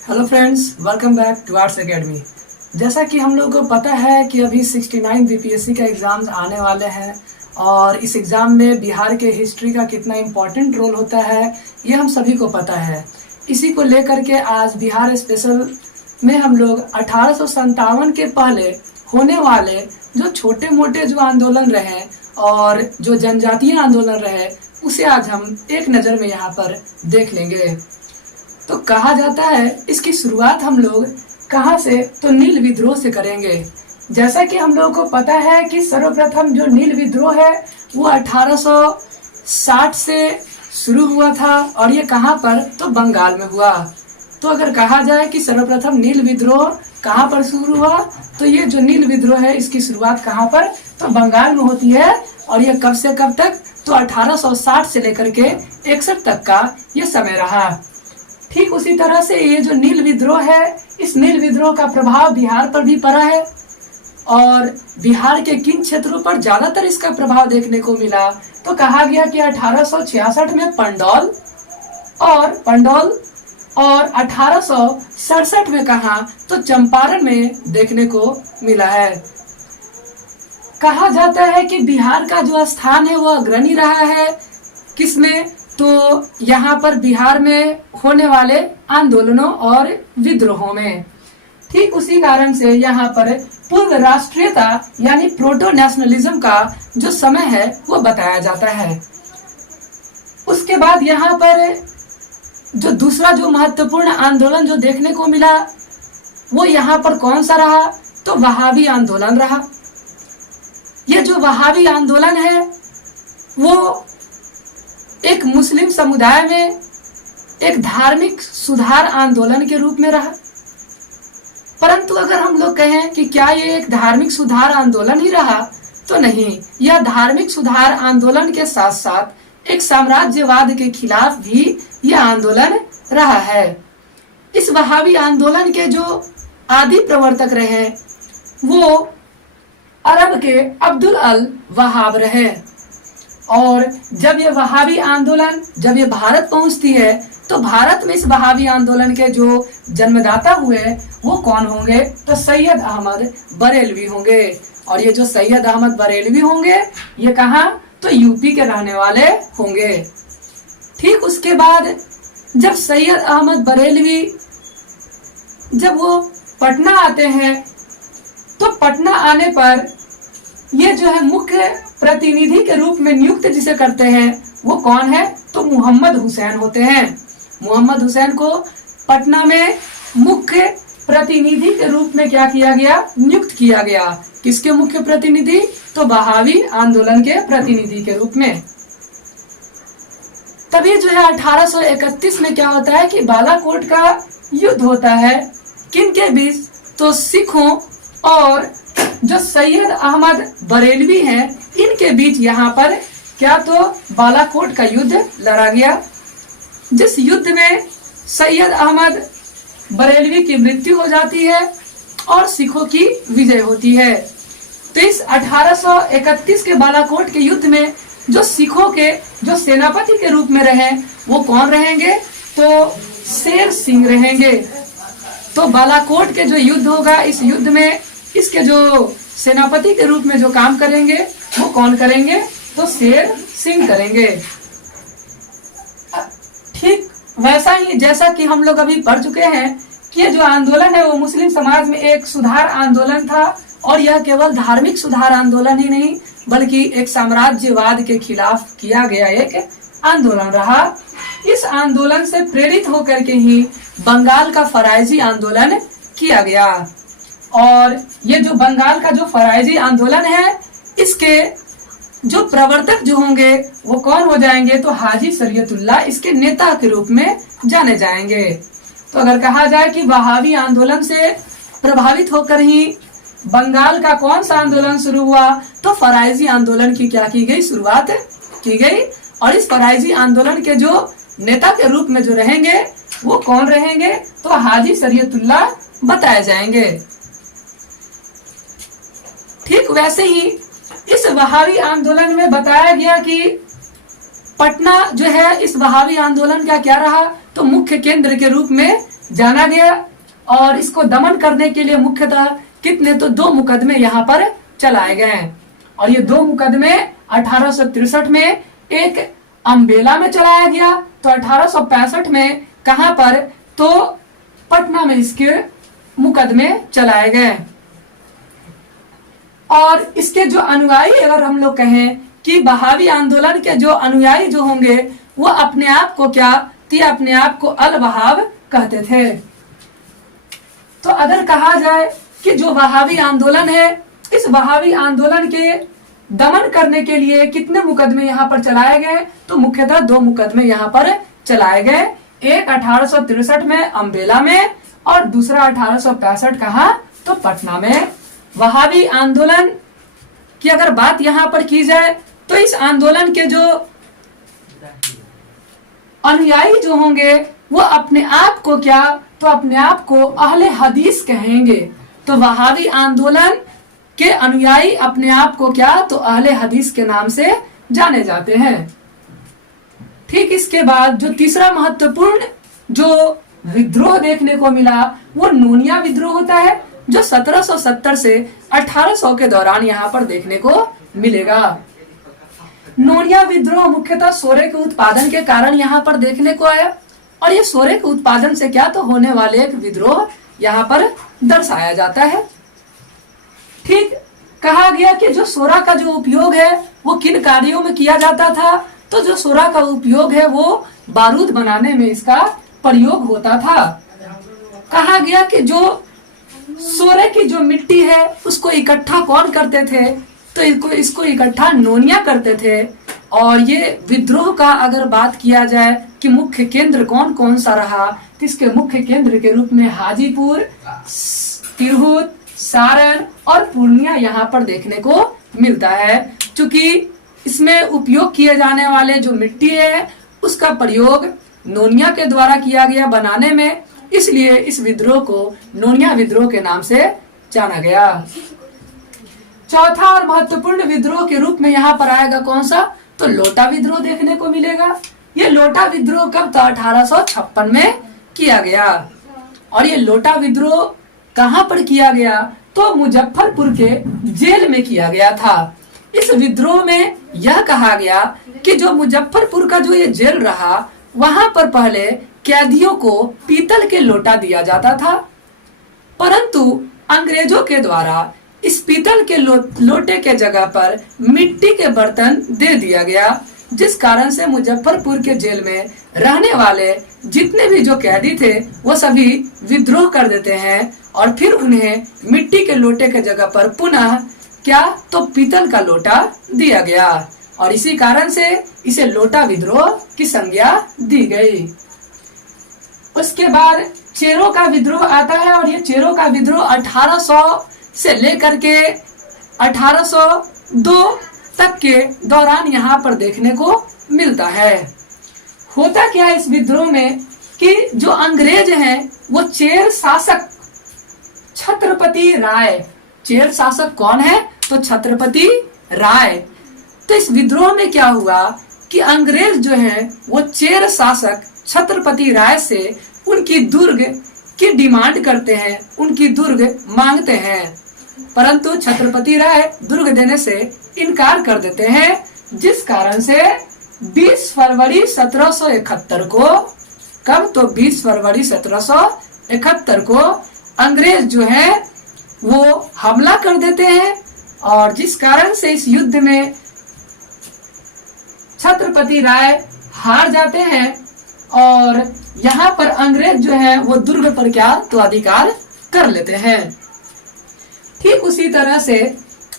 Hello friends, welcome back to arts academy. जैसा कि हम लोगों को पता है कि अभी 69 बीपीएससी का एग्ज़ाम्स आने वाले हैं और इस एग्ज़ाम में बिहार के हिस्ट्री का कितना इम्पोर्टेंट रोल होता है ये हम सभी को पता है। इसी को लेकर के आज बिहार स्पेशल में हम लोग 1857 के पहले होने वाले जो छोटे मोटे जो आंदोलन रहे और जो जनजातीय आंदोलन रहे उसे आज हम एक नज़र में यहाँ पर देख लेंगे। तो कहा जाता है इसकी शुरुआत हम लोग कहाँ से, तो नील विद्रोह से करेंगे। जैसा कि हम लोगों को पता है कि सर्वप्रथम जो नील विद्रोह है वो 1860 से शुरू हुआ था और ये कहाँ पर, तो बंगाल में हुआ। तो अगर कहा जाए कि सर्वप्रथम नील विद्रोह कहाँ पर शुरू हुआ, तो ये जो नील विद्रोह है इसकी शुरुआत कहाँ पर, तो बंगाल में होती है। और ये कब से कब तक, तो 1860 से लेकर के 61 तक का ये समय रहा। ठीक उसी तरह से ये जो नील विद्रोह है, इस नील विद्रोह का प्रभाव बिहार पर भी पड़ा है और बिहार के किन क्षेत्रों पर ज्यादातर इसका प्रभाव देखने को मिला, तो कहा गया कि 1866 में पंडौल और 1867 में कहा, तो चंपारण में देखने को मिला है। कहा जाता है कि बिहार का जो स्थान है वो अग्रणी रहा है किसमें, तो यहाँ पर बिहार में होने वाले आंदोलनों और विद्रोहों में। ठीक उसी कारण से यहाँ पर पूर्व राष्ट्रीयता यानी प्रोटो नेशनलिज्म का जो समय है वो बताया जाता है। उसके बाद यहाँ पर जो दूसरा जो महत्वपूर्ण आंदोलन जो देखने को मिला वो यहाँ पर कौन सा रहा, तो वहाबी आंदोलन रहा। ये जो वहाबी आंदोलन है वो एक मुस्लिम समुदाय में एक धार्मिक सुधार आंदोलन के रूप में रहा। परंतु अगर हम लोग कहें कि क्या ये एक धार्मिक सुधार आंदोलन ही रहा, तो नहीं, यह धार्मिक सुधार आंदोलन के साथ साथ एक साम्राज्यवाद के खिलाफ भी यह आंदोलन रहा है। इस वहाबी आंदोलन के जो आदि प्रवर्तक रहे वो अरब के अब्दुल अल वहाब रहे। और जब ये वहाबी आंदोलन जब ये भारत पहुंचती है तो भारत में इस वहाबी आंदोलन के जो जन्मदाता हुए वो कौन होंगे, तो सैयद अहमद बरेलवी होंगे। और ये जो सैयद अहमद बरेलवी होंगे ये कहाँ, तो यूपी के रहने वाले होंगे। ठीक उसके बाद जब सैयद अहमद बरेलवी जब वो पटना आते हैं तो पटना आने पर ये जो है मुख्य प्रतिनिधि के रूप में नियुक्त जिसे करते हैं वो कौन है, तो मोहम्मद हुसैन होते हैं। मोहम्मद हुसैन को पटना में मुख्य प्रतिनिधि के रूप में क्या किया गया, नियुक्त किया गया। किसके मुख्य प्रतिनिधि, तो वहाबी आंदोलन के प्रतिनिधि के रूप में। तभी जो है 1831 में क्या होता है कि बालाकोट का युद्ध होता है। किन के बीच, तो सिखों और जो सैयद अहमद बरेलवी हैं इनके बीच यहाँ पर क्या, तो बालाकोट का युद्ध लड़ा गया। जिस युद्ध में सैयद अहमद बरेलवी की मृत्यु हो जाती है और सिखों की विजय होती है। तो इस 1831 के बालाकोट के युद्ध में जो सिखों के जो सेनापति के रूप में रहे वो कौन रहेंगे, तो शेर सिंह रहेंगे। तो बालाकोट के जो युद्ध होगा इस युद्ध में इसके जो सेनापति के रूप में जो काम करेंगे वो कौन करेंगे, तो शेर सिंह करेंगे। ठीक वैसा ही जैसा कि हम लोग अभी पढ़ चुके हैं कि ये जो आंदोलन है वो मुस्लिम समाज में एक सुधार आंदोलन था और यह केवल धार्मिक सुधार आंदोलन ही नहीं बल्कि एक साम्राज्यवाद के खिलाफ किया गया एक आंदोलन रहा। इस आंदोलन से प्रेरित होकर के ही बंगाल का फराइजी आंदोलन किया गया। और ये जो बंगाल का जो फराइजी आंदोलन है इसके जो प्रवर्तक जो होंगे वो कौन हो जाएंगे, तो हाजी शरीयतुल्लाह इसके नेता के रूप में जाने जाएंगे। तो अगर कहा जाए कि वहाबी आंदोलन से प्रभावित होकर ही बंगाल का कौन सा आंदोलन शुरू हुआ, तो फराइजी आंदोलन की क्या की गई, शुरुआत की गई। और इस फराइजी आंदोलन के जो नेता के रूप में जो रहेंगे वो कौन रहेंगे, तो हाजी शरीयतुल्लाह बताए जाएंगे। ठीक वैसे ही इस वहाबी आंदोलन में बताया गया कि पटना जो है इस वहाबी आंदोलन का क्या रहा, तो मुख्य केंद्र के रूप में जाना गया और इसको दमन करने के लिए मुख्यतः कितने तो 2 मुकदमे यहाँ पर चलाए गए। और ये 2 मुकदमे 1863 में एक अम्बेला में चलाया गया, तो 1865 में कहां पर, तो पटना में इसके मुकदमे चलाए गए। और इसके जो अनुयायी, अगर हम लोग कहें कि बहावी आंदोलन के जो अनुयायी जो होंगे वो अपने आप को क्या, अपने आप को अल वहाब कहते थे। तो अगर कहा जाए कि जो वहावी आंदोलन है, इस वहावी आंदोलन के दमन करने के लिए कितने मुकदमे यहाँ पर चलाए गए, तो मुख्यतः 2 मुकदमे यहाँ पर चलाए गए। एक 1863 में अम्बेला में और दूसरा 1865 कहा, तो पटना में। वहावी आंदोलन की अगर बात यहाँ पर की जाए तो इस आंदोलन के जो अनुयायी जो होंगे वो अपने आप को क्या, तो अपने आप को अहले हदीस कहेंगे। तो वहावी आंदोलन के अनुयायी अपने आप को क्या, तो अहले हदीस के नाम से जाने जाते हैं। ठीक इसके बाद जो तीसरा महत्वपूर्ण जो विद्रोह देखने को मिला वो नोनिया विद्रोह होता है, जो 1770 से 1800 के दौरान यहाँ पर देखने को मिलेगा। नोनिया विद्रोह मुख्यतः सोरे के उत्पादन के कारण यहाँ पर देखने को आया, और ये सोरे के उत्पादन से क्या, तो होने वाले एक विद्रोह यहाँ पर दर्शाया जाता है। ठीक कहा गया कि जो सोरा का जो उपयोग है वो किन कार्यों में किया जाता था, तो जो सोरा का उपयोग है वो बारूद बनाने में इसका प्रयोग होता था। कहा गया कि जो सोरे की जो मिट्टी है उसको इकट्ठा कौन करते थे, तो इसको इकट्ठा नोनिया करते थे। और ये विद्रोह का अगर बात किया जाए कि मुख्य केंद्र कौन कौन सा रहा, तो इसके मुख्य केंद्र के रूप में हाजीपुर, तिरहुत, सारण और पूर्णिया यहाँ पर देखने को मिलता है। चूंकि इसमें उपयोग किए जाने वाले जो मिट्टी है उसका प्रयोग नोनिया के द्वारा किया गया बनाने में, इसलिए इस विद्रोह को नोनिया विद्रोह के नाम से जाना गया। चौथा और महत्वपूर्ण विद्रोह के रूप में यहाँ पर आएगा कौन सा, तो लोटा विद्रोह देखने को मिलेगा। ये लोटा विद्रोह कब, तो 1856 में किया गया। और ये लोटा विद्रोह कहाँ पर किया गया, तो मुजफ्फरपुर के जेल में किया गया था। इस विद्रोह में यह कहा गया कि जो मुजफ्फरपुर का जो ये जेल रहा वहां पर पहले कैदियों को पीतल के लोटा दिया जाता था, परंतु अंग्रेजों के द्वारा इस पीतल के लोटे के जगह पर मिट्टी के बर्तन दे दिया गया, जिस कारण से मुजफ्फरपुर के जेल में रहने वाले जितने भी जो कैदी थे वो सभी विद्रोह कर देते हैं और फिर उन्हें मिट्टी के लोटे के जगह पर पुनः क्या, तो पीतल का लोटा दिया गया। और इसी कारण से इसे लोटा विद्रोह की संज्ञा दी गई। उसके बाद चेरो का विद्रोह आता है, और ये चेरो का विद्रोह 1800 से लेकर के 1802 तक के दौरान यहाँ पर देखने को मिलता है। होता क्या है इस विद्रोह में कि जो अंग्रेज हैं वो चेर शासक छत्रपति राय, चेर शासक कौन है, तो छत्रपति राय। तो इस विद्रोह में क्या हुआ कि अंग्रेज जो हैं वो चेर शासक छत्रपति राय से उनकी दुर्ग की डिमांड करते हैं, उनकी दुर्ग मांगते हैं, परंतु छत्रपति राय दुर्ग देने से इनकार कर देते हैं, जिस कारण से 20 फरवरी 1771 को, कब, तो 20 फरवरी 1771 को अंग्रेज जो है वो हमला कर देते हैं, और जिस कारण से इस युद्ध में छत्रपति राय हार जाते हैं और यहाँ पर अंग्रेज जो है वो दुर्ग पर क्या, तो अधिकार कर लेते हैं। ठीक उसी तरह से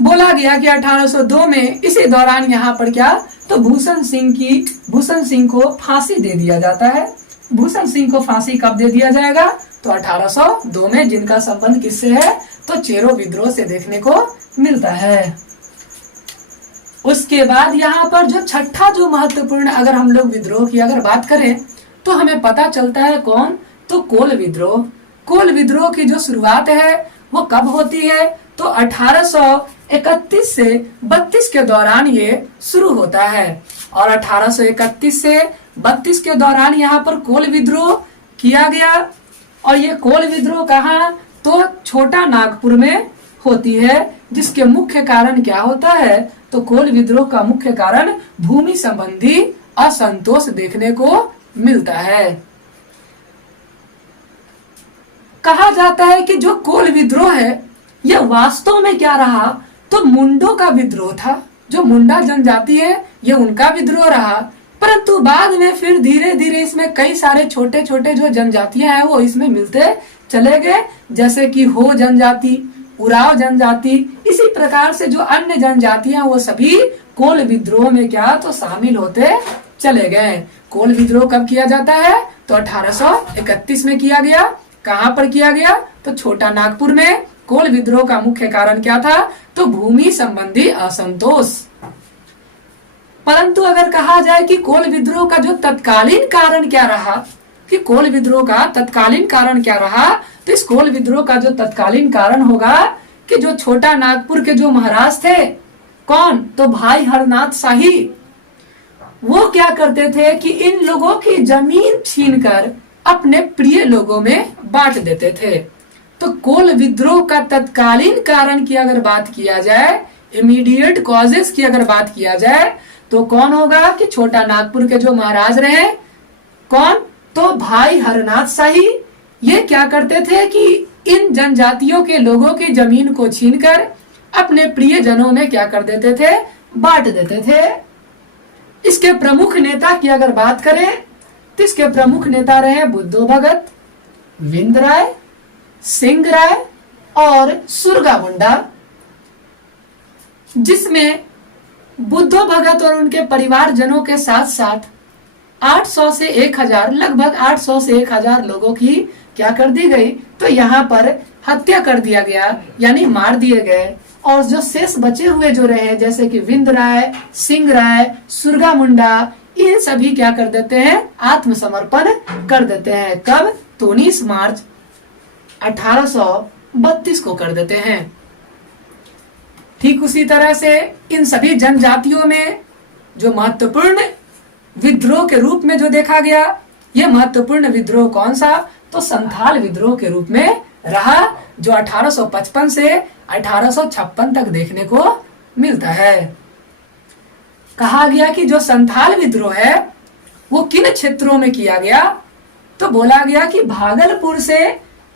बोला गया कि 1802 में इसी दौरान यहाँ पर क्या, तो भूषण सिंह को फांसी दे दिया जाता है। भूषण सिंह को फांसी कब दे दिया जाएगा, तो 1802 में, जिनका संबंध किससे है, तो चेरो विद्रोह से देखने को मिलता है। उसके बाद यहाँ पर जो छठा जो महत्वपूर्ण, अगर हम लोग विद्रोह की अगर बात करें तो हमें पता चलता है कौन, तो कोल विद्रोह। कोल विद्रोह की जो शुरुआत है वो कब होती है, तो 1831 से 32 के दौरान ये शुरू होता है। और 1831 से 32 के दौरान यहाँ पर कोल विद्रोह किया गया। और ये कोल विद्रोह कहाँ, तो छोटा नागपुर में होती है, जिसके मुख्य कारण क्या होता है, तो कोल विद्रोह का मुख्य कारण भूमि संबंधी असंतोष देखने को मिलता है। कहा जाता है कि जो कोल विद्रोह है यह वास्तव में क्या रहा, तो मुंडों का विद्रोह था। जो मुंडा जनजाति है ये उनका विद्रोह रहा, परंतु बाद में फिर धीरे धीरे इसमें कई सारे छोटे छोटे जो जनजातियां हैं वो इसमें मिलते चले गए, जैसे कि हो जनजाति, उराव जनजाति, इसी प्रकार से जो अन्य जनजातियां वो सभी कोल विद्रोह में क्या तो शामिल होते चले गए। कोल विद्रोह कब किया जाता है, तो 1831 में किया गया। कहां पर किया गया, तो छोटा नागपुर में। कोल विद्रोह का मुख्य कारण क्या था, तो भूमि संबंधी असंतोष। परंतु अगर कहा जाए कि कोल विद्रोह का जो तत्कालीन कारण क्या रहा, कि कोल विद्रोह का तत्कालीन कारण क्या रहा, तो इस कोल विद्रोह का जो तत्कालीन कारण होगा कि जो छोटा नागपुर के जो महाराज थे, कौन, तो भाई हरनाथ शाही, वो क्या करते थे कि इन लोगों की जमीन छीनकर अपने प्रिय लोगों में बांट देते थे। तो कोल विद्रोह का तत्कालीन कारण की अगर बात किया जाए, इमीडिएट कॉजेस की अगर बात किया जाए, तो कौन होगा कि छोटा नागपुर के जो महाराज रहे, कौन, तो भाई हरनाथ शाही। ये क्या करते थे कि इन जनजातियों के लोगों की जमीन को छीनकर अपने प्रिय जनों में क्या कर देते थे, बांट देते थे। इसके प्रमुख नेता की अगर बात करें तो इसके प्रमुख नेता रहे बुद्धो भगत, विंद राय, सिंह राय और सुरगा मुंडा, जिसमें बुद्धो भगत और उनके परिवार जनों के साथ साथ 800 से 1000, लगभग 800 से 1000 लोगों की क्या कर दी गई, तो यहाँ पर हत्या कर दिया गया, यानी मार दिए गए। और जो शेष बचे हुए जो रहे, जैसे कि विंद राय, सिंह राय, सुरगा मुंडा, ये सभी क्या कर देते हैं, आत्मसमर्पण कर देते हैं। कब, तो 19 मार्च 1832 को कर देते हैं। ठीक उसी तरह से इन सभी जनजातियों में जो महत्वपूर्ण विद्रोह के रूप में जो देखा गया, यह महत्वपूर्ण विद्रोह कौन सा, तो संथाल विद्रोह के रूप में रहा, जो 1855 से 1856 तक देखने को मिलता है। कहा गया कि जो संथाल विद्रोह है वो किन क्षेत्रों में किया गया, तो बोला गया कि भागलपुर से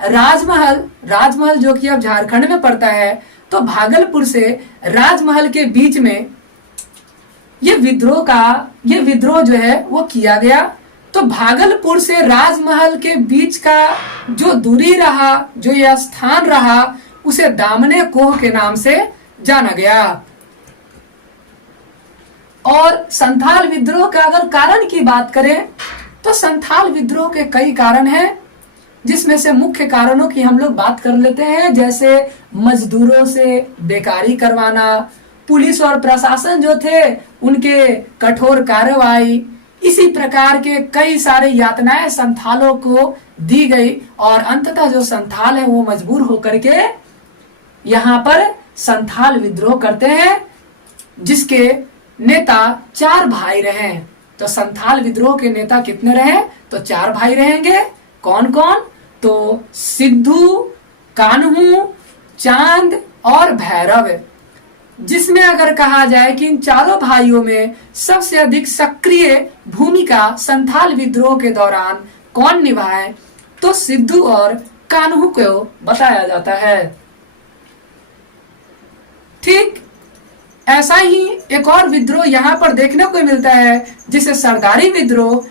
राजमहल, राजमहल जो कि अब झारखंड में पड़ता है, तो भागलपुर से राजमहल के बीच में ये विद्रोह जो है वो किया गया। तो भागलपुर से राजमहल के बीच का जो दूरी रहा, जो यह स्थान रहा, उसे दामने कोह के नाम से जाना गया। और संथाल विद्रोह का अगर कारण की बात करें, तो संथाल विद्रोह के कई कारण हैं, जिसमें से मुख्य कारणों की हम लोग बात कर लेते हैं, जैसे मजदूरों से बेकारी करवाना, पुलिस और प्रशासन जो थे उनके कठोर कार्रवाई, इसी प्रकार के कई सारे यातनाएं संथालों को दी गई। और अंततः जो संथाल है वो मजबूर होकर के यहाँ पर संथाल विद्रोह करते हैं, जिसके नेता 4 भाई रहे। तो संथाल विद्रोह के नेता कितने रहे, तो 4 भाई रहेंगे। कौन कौन, तो सिद्धू, कान्हू, चांद और भैरव। जिसमें अगर कहा जाए कि इन चारों भाइयों में सबसे अधिक सक्रिय भूमिका संथाल विद्रोह के दौरान कौन निभाए, तो सिद्धू और कान्हू को बताया जाता है। ठीक ऐसा ही एक और विद्रोह यहाँ पर देखने को मिलता है, जिसे सरदारी विद्रोह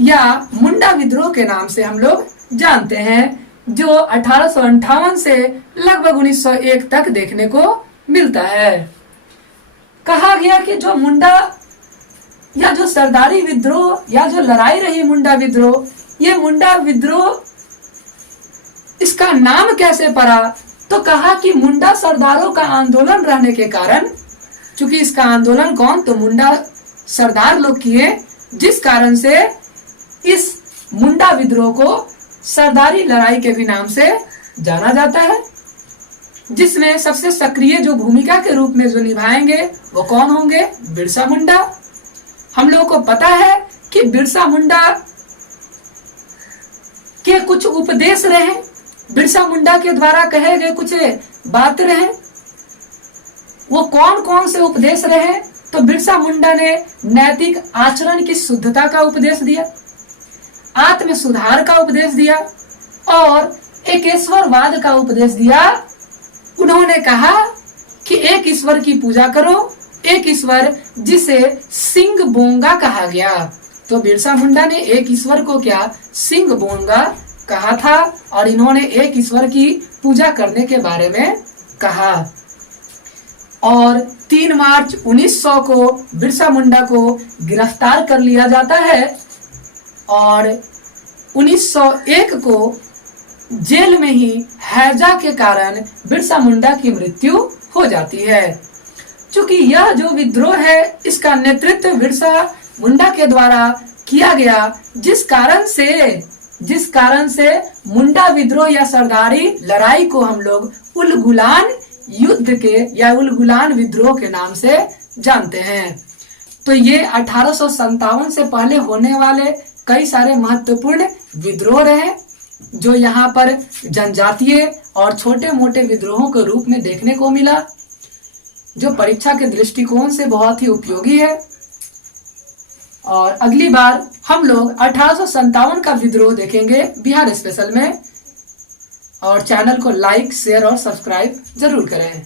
या मुंडा विद्रोह के नाम से हम लोग जानते हैं, जो 1858 से लगभग 1901 तक देखने को मिलता है। कहा गया कि जो मुंडा या जो सरदारी विद्रोह या जो लड़ाई रही मुंडा विद्रोह, ये मुंडा विद्रोह इसका नाम कैसे पड़ा, तो कहा कि मुंडा सरदारों का आंदोलन रहने के कारण, चूंकि इसका आंदोलन कौन, तो मुंडा सरदार लोग किए, जिस कारण से इस मुंडा विद्रोह को सरदारी लड़ाई के भी नाम से जाना जाता है। जिसमें सबसे सक्रिय जो भूमिका के रूप में जो निभाएंगे वो कौन होंगे, बिरसा मुंडा। हम लोगों को पता है कि बिरसा मुंडा के कुछ उपदेश रहे, बिरसा मुंडा के द्वारा कहे गए कुछ बात रहे। वो कौन कौन से उपदेश रहे? तो बिरसा मुंडा ने नैतिक आचरण की शुद्धता का उपदेश दिया, आत्म सुधार का उपदेश दिया और एकेश्वरवाद का उपदेश दिया। उन्होंने कहा कि एक ईश्वर की पूजा करो, एक ईश्वर जिसे सिंह बोंगा कहा गया। तो बिरसा मुंडा ने एक ईश्वर को क्या सिंह बोंगा कहा था और इन्होंने एक ईश्वर की पूजा करने के बारे में कहा। और 3 मार्च 1900 को बिरसा मुंडा को गिरफ्तार कर लिया जाता है और 1901 को जेल में ही हैजा के कारण बिरसा मुंडा की मृत्यु हो जाती है। क्योंकि यह जो विद्रोह है इसका नेतृत्व बिरसा मुंडा के द्वारा किया गया, जिस कारण से मुंडा विद्रोह या सरदारी लड़ाई को हम लोग उलगुलान युद्ध के या उलगुलान विद्रोह के नाम से जानते हैं। तो ये 1857 से पहले होने वाले कई सारे महत्वपूर्ण विद्रोह रहे जो यहाँ पर जनजातीय और छोटे मोटे विद्रोहों के रूप में देखने को मिला, जो परीक्षा के दृष्टिकोण से बहुत ही उपयोगी है। और अगली बार हम लोग 1857 का विद्रोह देखेंगे बिहार स्पेशल में। और चैनल को लाइक, शेयर और सब्सक्राइब जरूर करें।